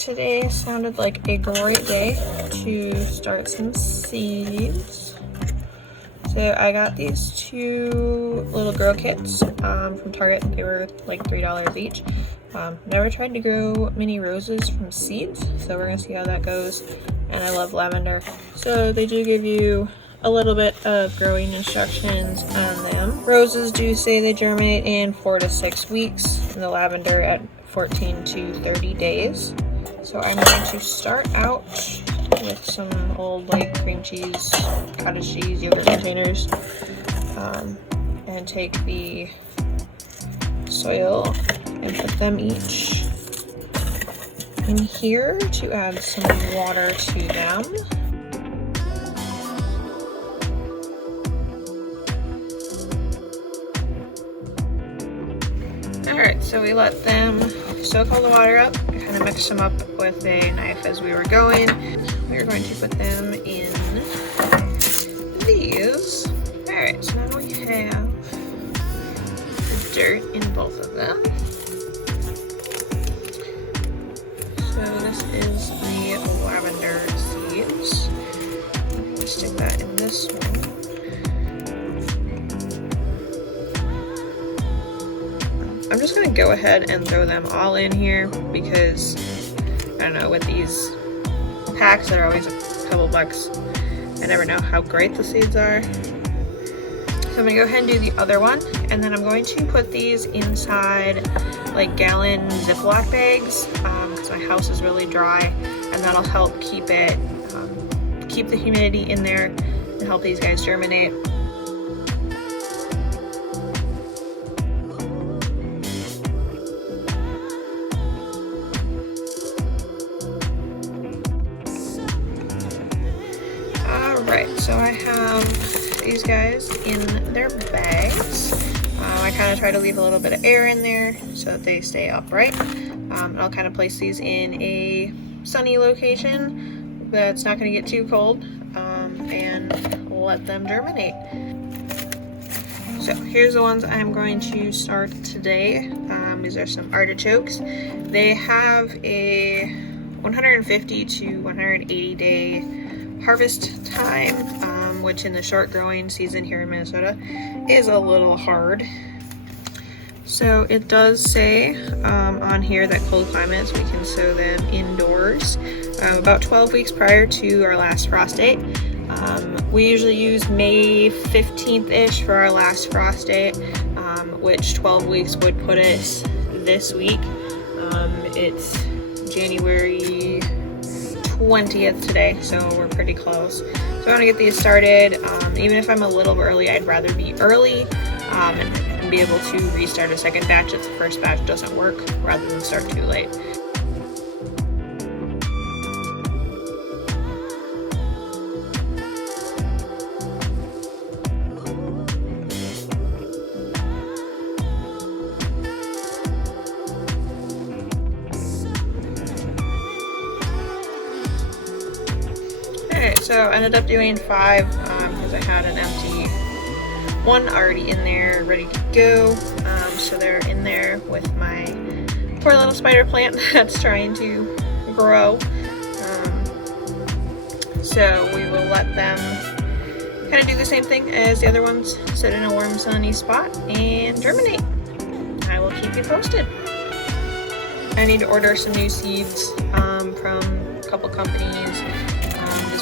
today sounded like a great day to start some seeds. So I got these two little grow kits from Target. They were like $3 each. Never tried to grow mini roses from seeds, so we're gonna see how that goes. And I love lavender. So they do give you a little bit of growing instructions on them. Roses do say they germinate in 4 to 6 weeks, and the lavender at 14 to 30 days. So I'm going to start out with some old like cream cheese, cottage cheese, yogurt containers, and take the soil and put them each in here to add some water to them. Alright, so we let them soak all the water up, kind of mix them up with a knife as we were going. We're going to put them in these. Alright, so now we have the dirt in both of them. So this is the lavender seeds. Stick that in this one. I'm just gonna go ahead and throw them all in here because, I don't know, with these packs that are always a couple bucks, I never know how great the seeds are. So I'm gonna go ahead and do the other one, and then I'm going to put these inside like gallon Ziploc bags because my house is really dry, and that'll help keep it, keep the humidity in there and help these guys germinate. Alright, so I have these guys in their bags. I kind of try to leave a little bit of air in there so that they stay upright. I'll kind of place these in a sunny location that's not going to get too cold, and let them germinate. So here's the ones I'm going to start today. These are some artichokes. They have a 150 to 180 day harvest time, which in the short growing season here in Minnesota is a little hard. So it does say on here that cold climates we can sow them indoors about 12 weeks prior to our last frost date. We usually use May 15th-ish for our last frost date, which 12 weeks would put us this week. It's January 20th today, so we're pretty close. So I want to get these started. Even if I'm a little early, I'd rather be early and be able to restart a second batch if the first batch doesn't work, rather than start too late. So I ended up doing 5 because I had an empty one already in there ready to go. So they're in there with my poor little spider plant that's trying to grow. So we will let them kind of do the same thing as the other ones, sit in a warm sunny spot and germinate. I will keep you posted. I need to order some new seeds from a couple companies.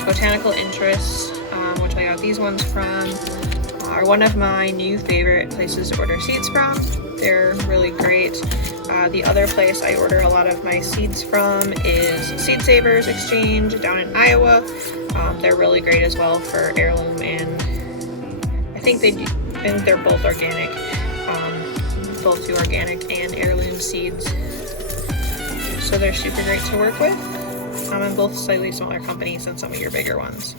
Botanical Interests, which I got these ones from, are one of my new favorite places to order seeds from. They're really great. The other place I order a lot of my seeds from is Seed Savers Exchange down in Iowa. They're really great as well for heirloom, and I think they're both organic, both do organic and heirloom seeds. So they're super great to work with. And both slightly smaller companies than some of your bigger ones.